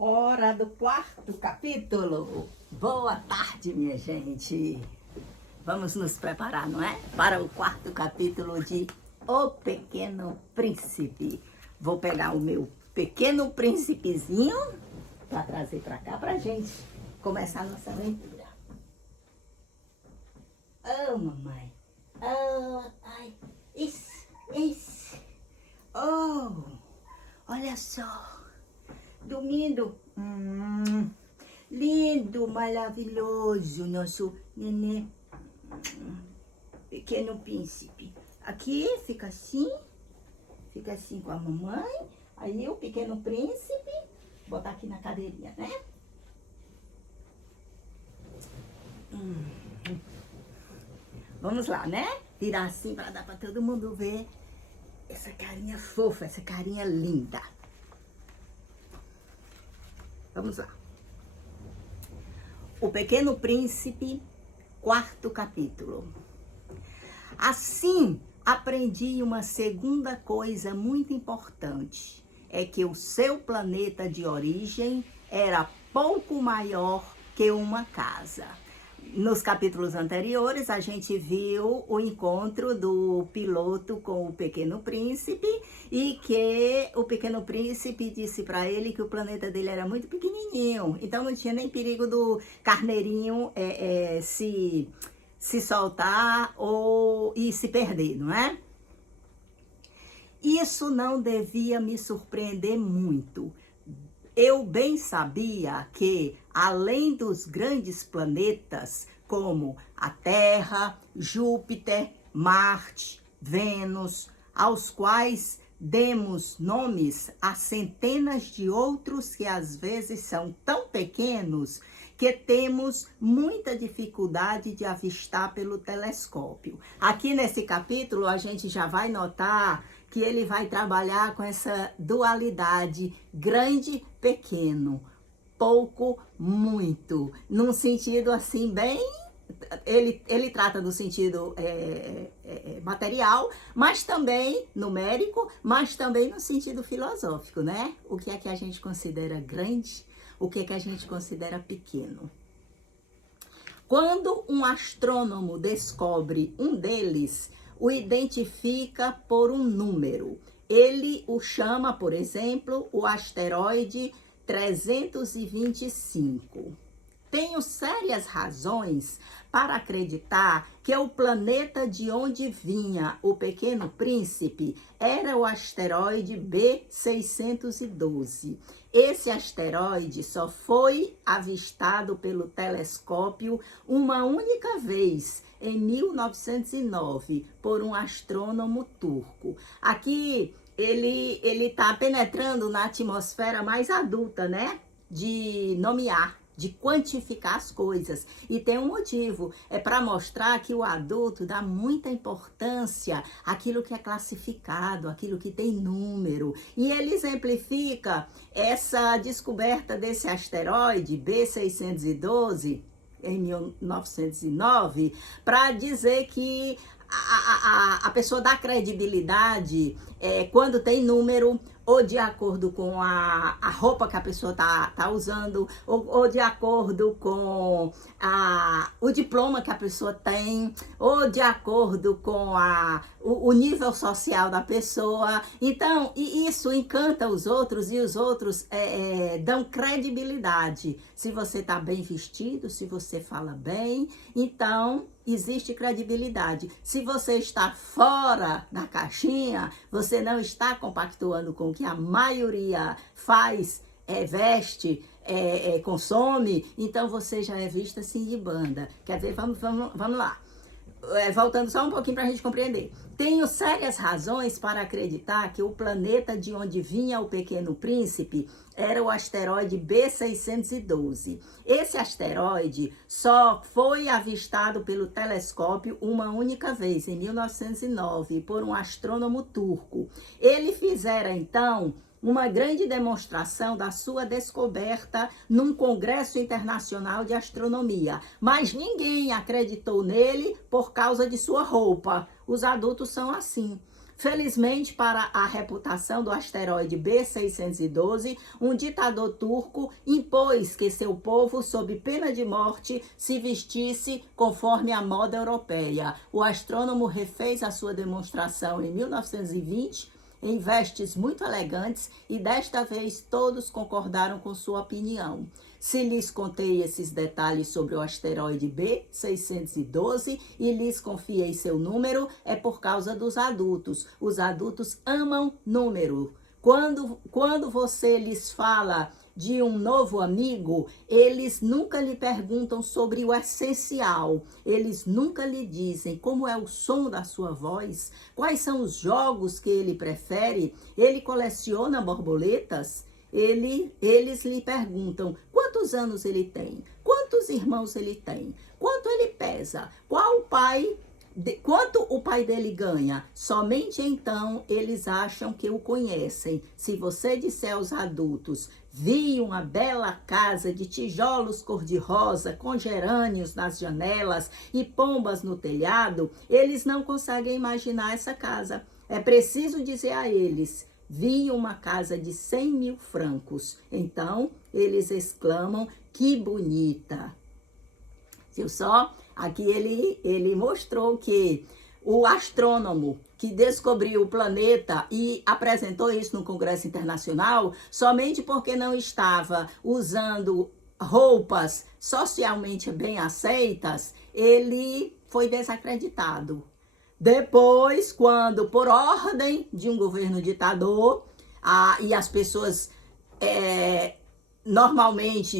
Hora do quarto capítulo. Boa tarde, minha gente. Vamos nos preparar, não é? Para o quarto capítulo de O Pequeno Príncipe. Vou pegar o meu pequeno príncipezinho para trazer para cá pra gente começar a nossa aventura. Oh, mamãe. Oh, ai. Isso. Oh, olha só. Dormindo. Lindo, maravilhoso, nosso nenê. Pequeno príncipe. Aqui fica assim com a mamãe. Aí o pequeno príncipe, botar aqui na cadeirinha, né? Vamos lá, né? Virar assim para dar para todo mundo ver essa carinha fofa, essa carinha linda. Vamos lá. O Pequeno Príncipe, quarto capítulo. Assim, aprendi uma segunda coisa muito importante. É que o seu planeta de origem era pouco maior que uma casa. Nos capítulos anteriores, a gente viu o encontro do piloto com o Pequeno Príncipe e que o Pequeno Príncipe disse para ele que o planeta dele era muito pequenininho, então não tinha nem perigo do carneirinho se soltar e se perder, não é? Isso não devia me surpreender muito. Eu bem sabia que, além dos grandes planetas, como a Terra, Júpiter, Marte, Vênus, aos quais demos nomes a centenas de outros que às vezes são tão pequenos que temos muita dificuldade de avistar pelo telescópio. Aqui nesse capítulo a gente já vai notar que ele vai trabalhar com essa dualidade grande, pequeno, pouco, muito, num sentido assim bem, ele trata do sentido material, mas também numérico, mas também no sentido filosófico, né? O que é que a gente considera grande, o que é que a gente considera pequeno. Quando um astrônomo descobre um deles, o identifica por um número. Ele o chama, por exemplo, o asteroide 325. Tenho sérias razões para acreditar que o planeta de onde vinha o Pequeno Príncipe era o asteroide B612. Esse asteroide só foi avistado pelo telescópio uma única vez, em 1909, por um astrônomo turco. Aqui ele está penetrando na atmosfera mais adulta, né? De nomear, de quantificar as coisas. E tem um motivo, é para mostrar que o adulto dá muita importância àquilo que é classificado, àquilo que tem número. E ele exemplifica essa descoberta desse asteroide B612 em 1909, para dizer que a pessoa dá credibilidade quando tem número, ou de acordo com a roupa que a pessoa tá usando, ou de acordo com o diploma que a pessoa tem, ou de acordo com o nível social da pessoa. Então, isso encanta os outros e os outros dão credibilidade. Se você está bem vestido, se você fala bem, então existe credibilidade. Se você está fora da caixinha, você não está compactuando com o que a maioria faz, veste, consome, então você já é vista assim de banda. Quer dizer, vamos lá. Voltando só um pouquinho para a gente compreender. Tenho sérias razões para acreditar que o planeta de onde vinha o Pequeno Príncipe era o asteroide B612. Esse asteroide só foi avistado pelo telescópio uma única vez, em 1909, por um astrônomo turco. Ele fizera, então, uma grande demonstração da sua descoberta num congresso internacional de astronomia, mas ninguém acreditou nele por causa de sua roupa. Os adultos são assim. Felizmente, para a reputação do asteroide B612, um ditador turco impôs que seu povo, sob pena de morte, se vestisse conforme a moda europeia. O astrônomo refez a sua demonstração em 1920 em vestes muito elegantes e desta vez todos concordaram com sua opinião. Se lhes contei esses detalhes sobre o asteroide B612 e lhes confiei seu número, é por causa dos adultos. Os adultos amam número. Quando você lhes fala de um novo amigo, eles nunca lhe perguntam sobre o essencial. Eles nunca lhe dizem como é o som da sua voz, quais são os jogos que ele prefere. Ele coleciona borboletas. Eles lhe perguntam quantos anos ele tem, quantos irmãos ele tem, quanto ele pesa, quanto o pai dele ganha. Somente então eles acham que o conhecem. Se você disser aos adultos, vi uma bela casa de tijolos cor-de-rosa, com gerânios nas janelas e pombas no telhado, eles não conseguem imaginar essa casa. É preciso dizer a eles, vi uma casa de 100 mil francos. Então, eles exclamam, que bonita. Viu só? Aqui ele mostrou que o astrônomo que descobriu o planeta e apresentou isso no Congresso Internacional, somente porque não estava usando roupas socialmente bem aceitas, ele foi desacreditado. Depois, quando por ordem de um governo ditador, e as pessoas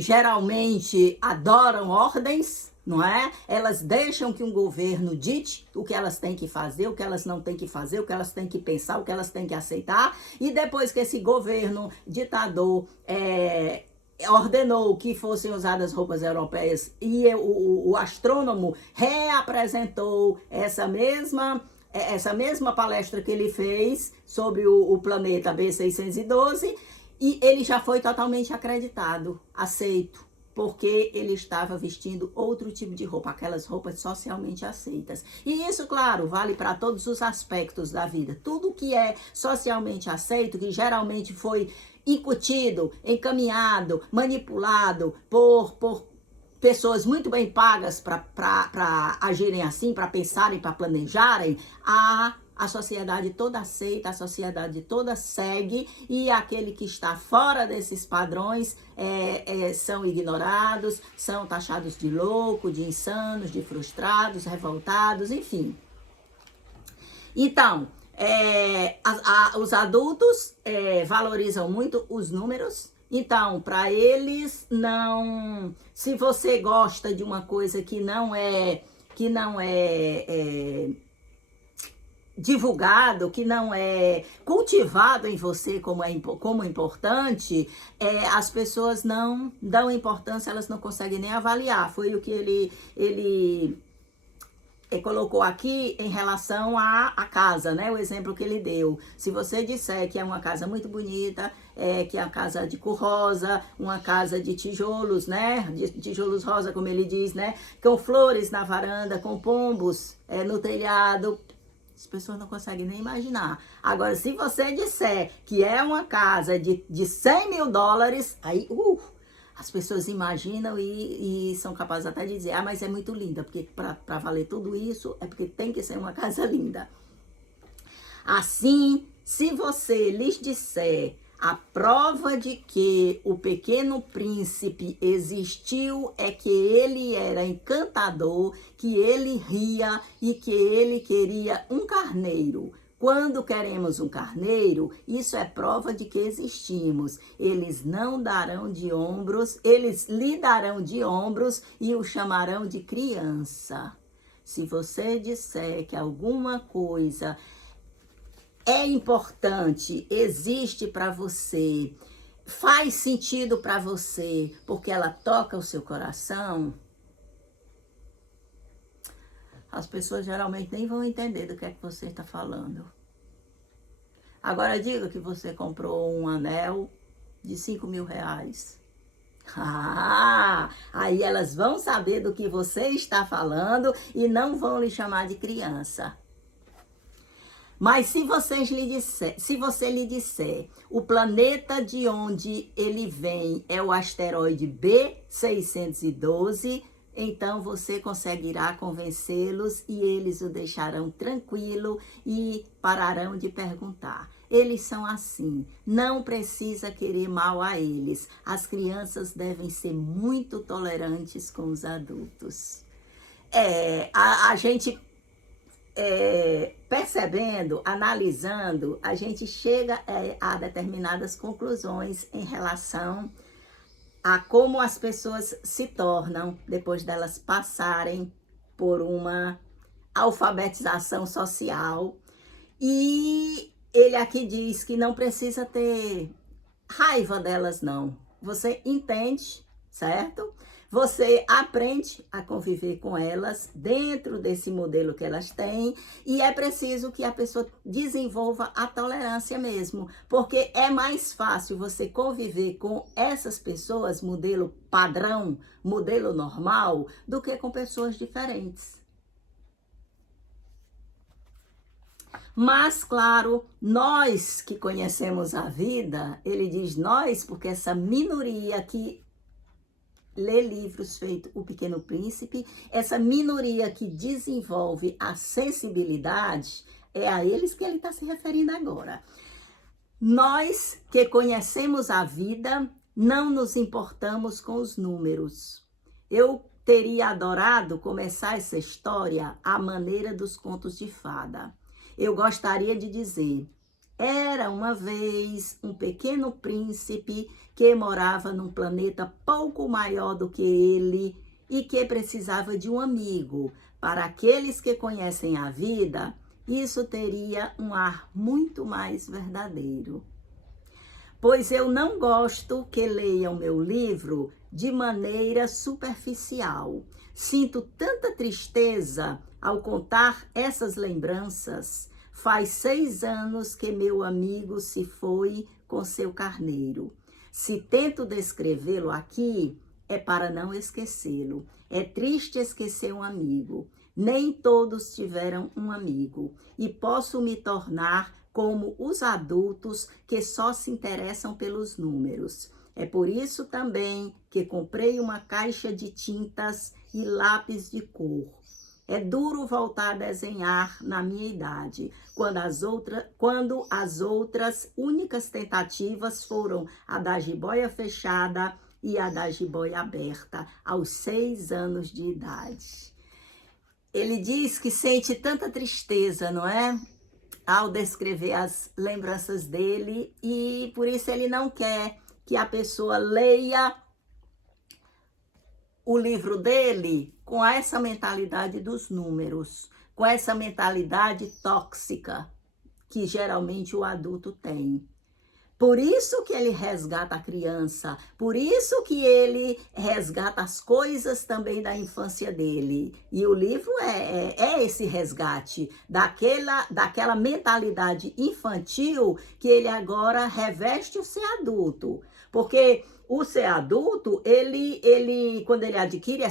geralmente adoram ordens, não é? Elas deixam que um governo dite o que elas têm que fazer, o que elas não têm que fazer, o que elas têm que pensar, o que elas têm que aceitar. E depois que esse governo ditador ordenou que fossem usadas roupas europeias e o astrônomo reapresentou essa mesma palestra que ele fez sobre o planeta B612 e ele já foi totalmente acreditado, aceito, porque ele estava vestindo outro tipo de roupa, aquelas roupas socialmente aceitas. E isso, claro, vale para todos os aspectos da vida. Tudo que é socialmente aceito, que geralmente foi incutido, encaminhado, manipulado por pessoas muito bem pagas para agirem assim, para pensarem, para planejarem, a sociedade toda aceita, a sociedade toda segue, e aquele que está fora desses padrões são ignorados, são taxados de louco, de insanos, de frustrados, revoltados, enfim. Então, os adultos valorizam muito os números. Então, para eles, não. Se você gosta de uma coisa que não é divulgado, que não é cultivado em você como importante, as pessoas não dão importância, elas não conseguem nem avaliar. Foi o que ele colocou aqui em relação à casa, né? O exemplo que ele deu. Se você disser que é uma casa muito bonita, que é uma casa de cor rosa, uma casa de tijolos, né? De tijolos rosa, como ele diz, né? Com flores na varanda, com pombos no telhado, as pessoas não conseguem nem imaginar. Agora, se você disser que é uma casa de 100 mil dólares, aí, as pessoas imaginam e são capazes até de dizer, mas é muito linda, porque para valer tudo isso, é porque tem que ser uma casa linda. Assim, se você lhes disser a prova de que o Pequeno Príncipe existiu é que ele era encantador, que ele ria e que ele queria um carneiro. Quando queremos um carneiro, isso é prova de que existimos. Eles não darão de ombros, eles lhe darão de ombros e o chamarão de criança. Se você disser que alguma coisa é importante, existe para você, faz sentido para você, porque ela toca o seu coração, as pessoas geralmente nem vão entender do que é que você está falando. Agora diga que você comprou um anel de 5 mil reais. Aí elas vão saber do que você está falando e não vão lhe chamar de criança. Mas se você lhe disser, o planeta de onde ele vem é o asteroide B612, então você conseguirá convencê-los e eles o deixarão tranquilo e pararão de perguntar. Eles são assim, não precisa querer mal a eles. As crianças devem ser muito tolerantes com os adultos. A gente percebendo, analisando, a gente chega a determinadas conclusões em relação a como as pessoas se tornam depois delas passarem por uma alfabetização social. E ele aqui diz que não precisa ter raiva delas, não. Você entende, certo? Você aprende a conviver com elas dentro desse modelo que elas têm e é preciso que a pessoa desenvolva a tolerância mesmo, porque é mais fácil você conviver com essas pessoas, modelo padrão, modelo normal, do que com pessoas diferentes. Mas, claro, nós que conhecemos a vida, ele diz nós, porque essa minoria que lê livros feito O Pequeno Príncipe, essa minoria que desenvolve a sensibilidade, é a eles que ele está se referindo agora. Nós que conhecemos a vida, não nos importamos com os números. Eu teria adorado começar essa história à maneira dos contos de fada. Eu gostaria de dizer: era uma vez um pequeno príncipe que morava num planeta pouco maior do que ele e que precisava de um amigo. Para aqueles que conhecem a vida, isso teria um ar muito mais verdadeiro. Pois eu não gosto que leiam meu livro de maneira superficial. Sinto tanta tristeza ao contar essas lembranças. Faz 6 anos que meu amigo se foi com seu carneiro. Se tento descrevê-lo aqui, é para não esquecê-lo. É triste esquecer um amigo. Nem todos tiveram um amigo. E posso me tornar como os adultos que só se interessam pelos números. É por isso também que comprei uma caixa de tintas e lápis de cor. É duro voltar a desenhar na minha idade, quando as outras únicas tentativas foram a da jiboia fechada e a da jiboia aberta, aos 6 anos de idade. Ele diz que sente tanta tristeza, não é? Ao descrever as lembranças dele, e por isso ele não quer que a pessoa leia o livro dele com essa mentalidade dos números, com essa mentalidade tóxica que geralmente o adulto tem. Por isso que ele resgata a criança, por isso que ele resgata as coisas também da infância dele. E o livro é esse resgate daquela mentalidade infantil que ele agora reveste o ser adulto. Porque o ser adulto, quando ele adquire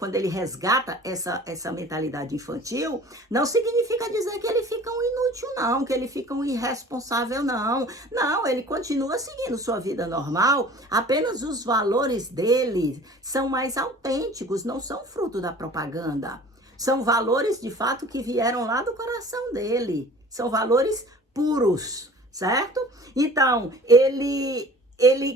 quando ele resgata essa mentalidade infantil, não significa dizer que ele fica um inútil, não, que ele fica um irresponsável, não. Não, ele continua seguindo sua vida normal, apenas os valores dele são mais autênticos, não são fruto da propaganda. São valores, de fato, que vieram lá do coração dele. São valores puros, certo? Então, ele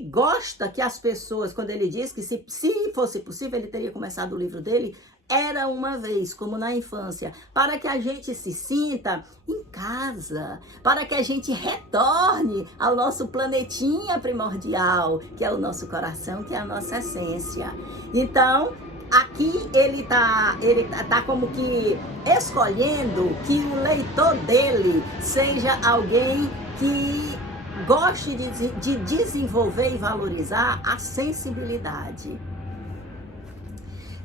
gosta que as pessoas, quando ele diz que se fosse possível, ele teria começado o livro dele, era uma vez, como na infância, para que a gente se sinta em casa, para que a gente retorne ao nosso planetinha primordial, que é o nosso coração, que é a nossa essência. Então, aqui ele tá como que escolhendo que o leitor dele seja alguém que goste de desenvolver e valorizar a sensibilidade.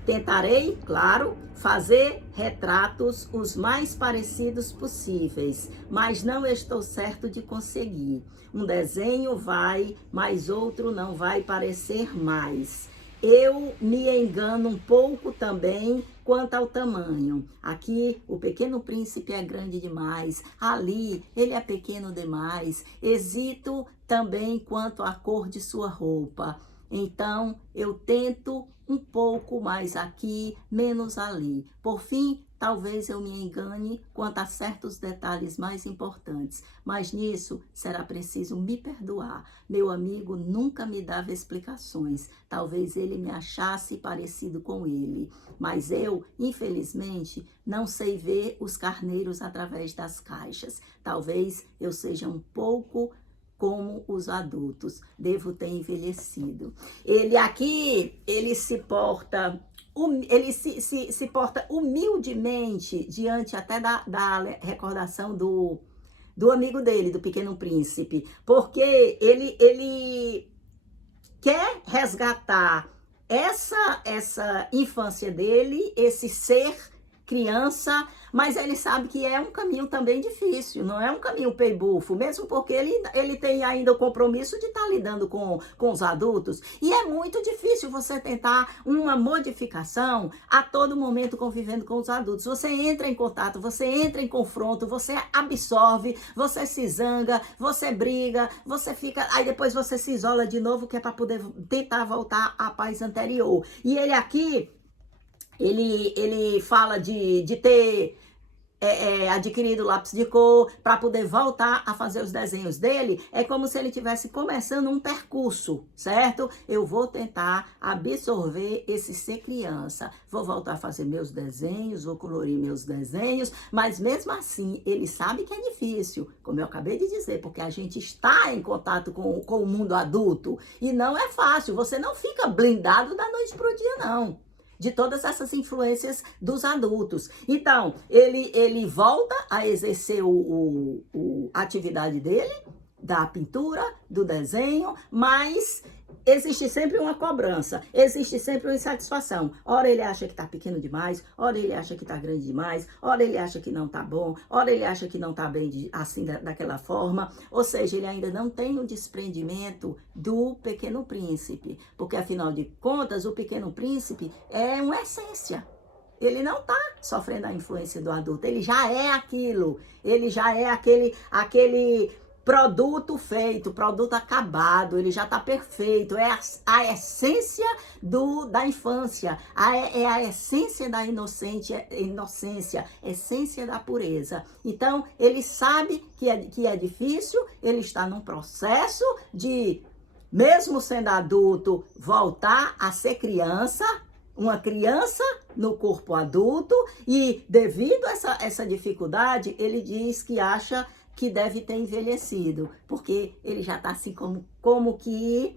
Tentarei, claro, fazer retratos os mais parecidos possíveis, mas não estou certo de conseguir. Um desenho vai, mas outro não vai parecer mais. eu me engano um pouco também quanto ao tamanho. Aqui o Pequeno Príncipe é grande demais, ali ele é pequeno demais. Hesito também quanto à cor de sua roupa. Então eu tento um pouco mais aqui, menos ali. Por fim, talvez eu me engane quanto a certos detalhes mais importantes, mas nisso será preciso me perdoar. Meu amigo nunca me dava explicações. Talvez ele me achasse parecido com ele, mas eu, infelizmente, não sei ver os carneiros através das caixas. Talvez eu seja um pouco como os adultos. Devo ter envelhecido. Ele aqui, ele se porta humildemente diante até da recordação do amigo dele, do Pequeno Príncipe, porque ele quer resgatar essa infância dele, esse ser criança, mas ele sabe que é um caminho também difícil, não é um caminho peibufo, mesmo porque ele tem ainda o compromisso de estar lidando com os adultos, e é muito difícil você tentar uma modificação a todo momento convivendo com os adultos. Você entra em contato, você entra em confronto, você absorve, você se zanga, você briga, você fica, aí depois você se isola de novo, que é para poder tentar voltar à paz anterior. E ele aqui, ele fala de ter adquirido lápis de cor para poder voltar a fazer os desenhos dele. É como se ele estivesse começando um percurso, certo? Eu vou tentar absorver esse ser criança, vou voltar a fazer meus desenhos, vou colorir meus desenhos, mas mesmo assim ele sabe que é difícil, como eu acabei de dizer, porque a gente está em contato com o mundo adulto e não é fácil. Você não fica blindado da noite para o dia, não, de todas essas influências dos adultos. Então, ele volta a exercer a atividade dele, da pintura, do desenho, mas existe sempre uma cobrança, existe sempre uma insatisfação. Ora ele acha que tá pequeno demais, ora ele acha que tá grande demais, ora ele acha que não tá bom, ora ele acha que não tá bem assim daquela forma. Ou seja, ele ainda não tem o desprendimento do Pequeno Príncipe, porque afinal de contas o Pequeno Príncipe é uma essência. Ele não está sofrendo a influência do adulto, ele já é aquilo, ele já é aquele produto feito, produto acabado, ele já está perfeito, é a essência da infância, é a essência da inocência, essência da pureza. Então, ele sabe que é difícil, ele está num processo de, mesmo sendo adulto, voltar a ser criança, uma criança no corpo adulto, e devido a essa dificuldade, ele diz que acha que deve ter envelhecido, porque ele já está assim como que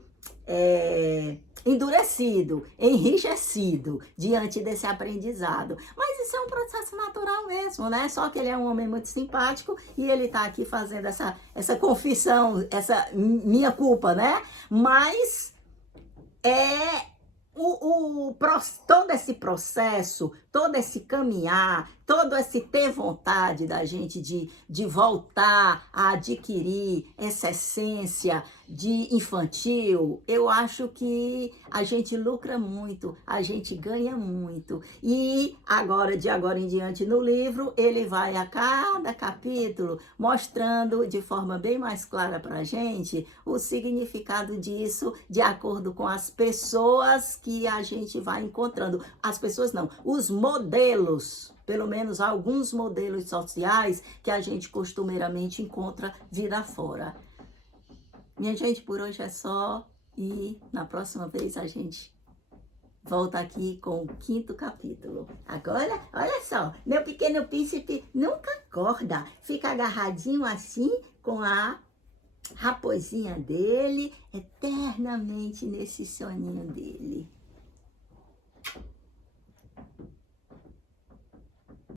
endurecido, enrijecido diante desse aprendizado. Mas isso é um processo natural mesmo, né? Só que ele é um homem muito simpático e ele está aqui fazendo essa confissão, essa minha culpa, né? Mas todo esse processo, todo esse caminhar, todo esse ter vontade da gente de voltar a adquirir essa essência de infantil, eu acho que a gente lucra muito, a gente ganha muito. E de agora em diante no livro, ele vai a cada capítulo mostrando de forma bem mais clara para a gente o significado disso, de acordo com as pessoas que a gente vai encontrando. As pessoas não, os modelos, pelo menos alguns modelos sociais que a gente costumeiramente encontra vida fora. Minha gente, por hoje é só, e na próxima vez a gente volta aqui com o 5º capítulo. Agora, olha só, meu Pequeno Príncipe nunca acorda, fica agarradinho assim com a raposinha dele, eternamente nesse soninho dele.